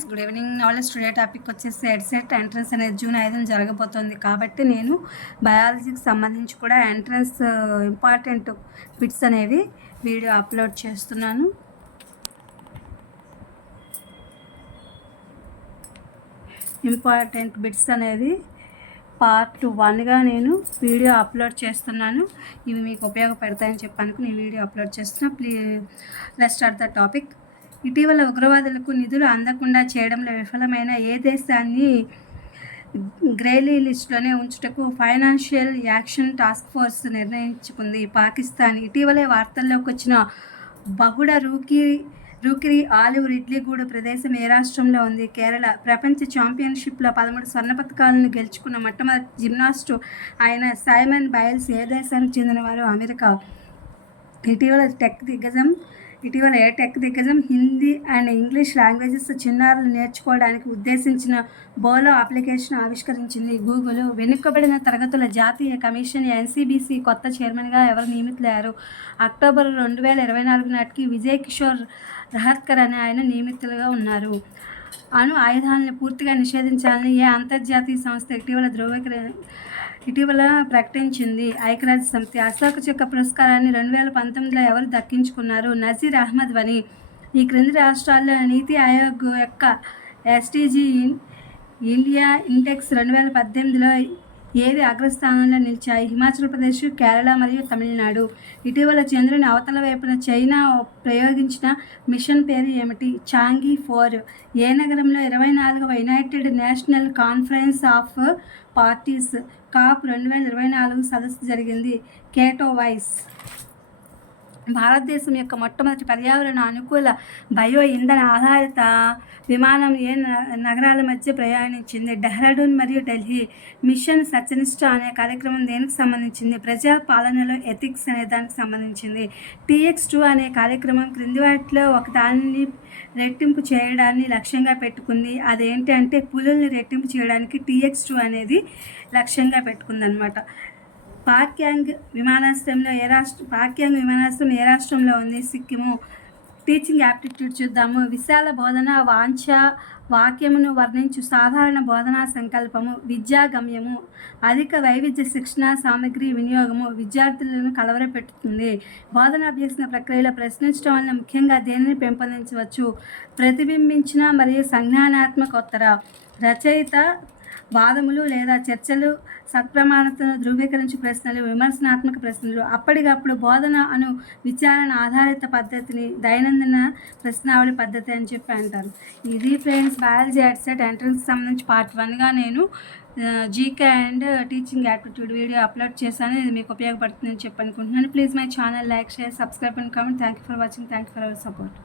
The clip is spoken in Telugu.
Friends, good evening. Knowledge today topic వచ్చేసి ఎడ్సెట్ ఎంట్రన్స్ అనేది జూన్ 5న జరగబోతోంది. కాబట్టి నేను బయాలజీకి సంబంధించి కూడా ఎంట్రన్స్ ఇంపార్టెంట్ బిట్స్ అనేవి వీడియో అప్లోడ్ చేస్తున్నాను. ఇంపార్టెంట్ బిట్స్ అనేది పార్ట్ 1గా నేను వీడియో అప్లోడ్ చేస్తున్నాను. ఇవి మీకు ఉపయోగపడతాయని చెప్పాను నేను వీడియో అప్లోడ్ చేస్తున్నా. Let's start the topic. ఇటీవల ఉగ్రవాదులకు నిధులు అందకుండా చేయడంలో విఫలమైన ఏ దేశాన్ని గ్రేలీ లిస్టులోనే ఉంచుటకు ఫైనాన్షియల్ యాక్షన్ టాస్క్ ఫోర్స్ నిర్ణయించుకుంది? పాకిస్తాన్. ఇటీవలే వార్తల్లోకి వచ్చిన బహుళ రూకిరి ఆలివ్ రిడ్లీగూడ ప్రదేశం ఏ రాష్ట్రంలో ఉంది? కేరళ. ప్రపంచ ఛాంపియన్షిప్లో 13 స్వర్ణ పతకాలను గెలుచుకున్న మొట్టమొదటి జిమ్నాస్టు అయిన సైమన్ బైల్స్ ఏ దేశానికి చెందినవారు? అమెరికా. ఇటీవల ఏ టెక్ దిగ్గజం హిందీ అండ్ ఇంగ్లీష్ లాంగ్వేజెస్ చిన్నారులు నేర్చుకోవడానికి ఉద్దేశించిన బోలో అప్లికేషన్ ఆవిష్కరించింది? గూగుల్. వెనుకబడిన తరగతుల జాతీయ కమిషన్ ఎన్సీబీసీ కొత్త చైర్మన్గా ఎవరు నియమితులయ్యారు? అక్టోబర్ 2024 నాటికి విజయ్ కిషోర్ రహత్కర్ అనే ఆయన నియమితులుగా ఉన్నారు. అణు ఆయుధాలను పూర్తిగా నిషేధించాలని ఏ అంతర్జాతీయ సంస్థ ఇటీవల ప్రకటించింది? ఐక్యరాజ్య సమితి. అశోక చక్ర పురస్కారాన్ని 2019లో ఎవరు దక్కించుకున్నారు? నజీర్ అహ్మద్ వని. ఈ క్రింది రాష్ట్రాల్లో నీతి ఆయోగ్ యొక్క ఎస్డీజీ ఇండియా ఇండెక్స్ 2018లో ఏవి అగ్రస్థానంలో నిలిచాయి? హిమాచల్ ప్రదేశ్, కేరళ మరియు తమిళనాడు. ఇటీవల చంద్రుని అవతల వైపున చైనా ప్రయోగించిన మిషన్ పేరు ఏమిటి? చాంగి 4. ఏ నగరంలో 24వ united national conference of parties COP 2024 సదస్సు జరిగింది? కేటోవైస్. భారతదేశం యొక్క మొట్టమొదటి పర్యావరణ అనుకూల బయో ఇంధన ఆధారిత విమానం ఏ నగరాల మధ్య ప్రయాణించింది? డెహ్రాడూన్ మరియు ఢిల్లీ. మిషన్ సత్యనిష్ట అనే కార్యక్రమం దేనికి సంబంధించింది? ప్రజా పాలనలో ఎథిక్స్ అనే దానికి సంబంధించింది. TX2 అనే కార్యక్రమం క్రింది వాటిలో ఒకదానిని రెట్టింపు చేయడాన్ని లక్ష్యంగా పెట్టుకుంది. అదేంటి అంటే పులుల్ని రెట్టింపు చేయడానికి TX2 అనేది లక్ష్యంగా పెట్టుకుందనమాట. పాక్యాంగ్ విమానాశ్రయం ఏ రాష్ట్రంలో ఉంది? సిక్కిము. టీచింగ్ యాప్టిట్యూడ్ చూద్దాము. విశాల బోధన వాంఛ వాక్యమును వర్ణించు సాధారణ బోధనా సంకల్పము. విద్యాగమ్యము. అధిక వైవిధ్య శిక్షణ సామగ్రి వినియోగము విద్యార్థులను కలవరపెట్టుతుంది. బోధనాభ్యసన ప్రక్రియలో ప్రశ్నించడం వల్ల ముఖ్యంగా దేనిని పెంపొందించవచ్చు? ప్రతిబింబించిన మరియు సంజ్ఞానాత్మకోత్తర. రచయిత వాదములు లేదా చర్చలు, సత్ప్రమాణతను ధృవీకరించు ప్రశ్నలు, విమర్శనాత్మక ప్రశ్నలు. అప్పటికప్పుడు బోధన అను విచారణ ఆధారిత పద్ధతిని దైనందిన ప్రశ్నావళి పద్ధతి అని చెప్పి అంటారు. ఇది ఫ్రెండ్స్ బయాలజీ ఎడ్సెట్ ఎంట్రన్స్ సంబంధించి పార్ట్ 1గా నేను GK and teaching aptitude video upload చేశాను. ఇది మీకు ఉపయోగపడుతుందని చెప్పి అనుకుంటున్నాను. Please my channel like, share, subscribe and comment. Thank you for watching. Thank you for our support.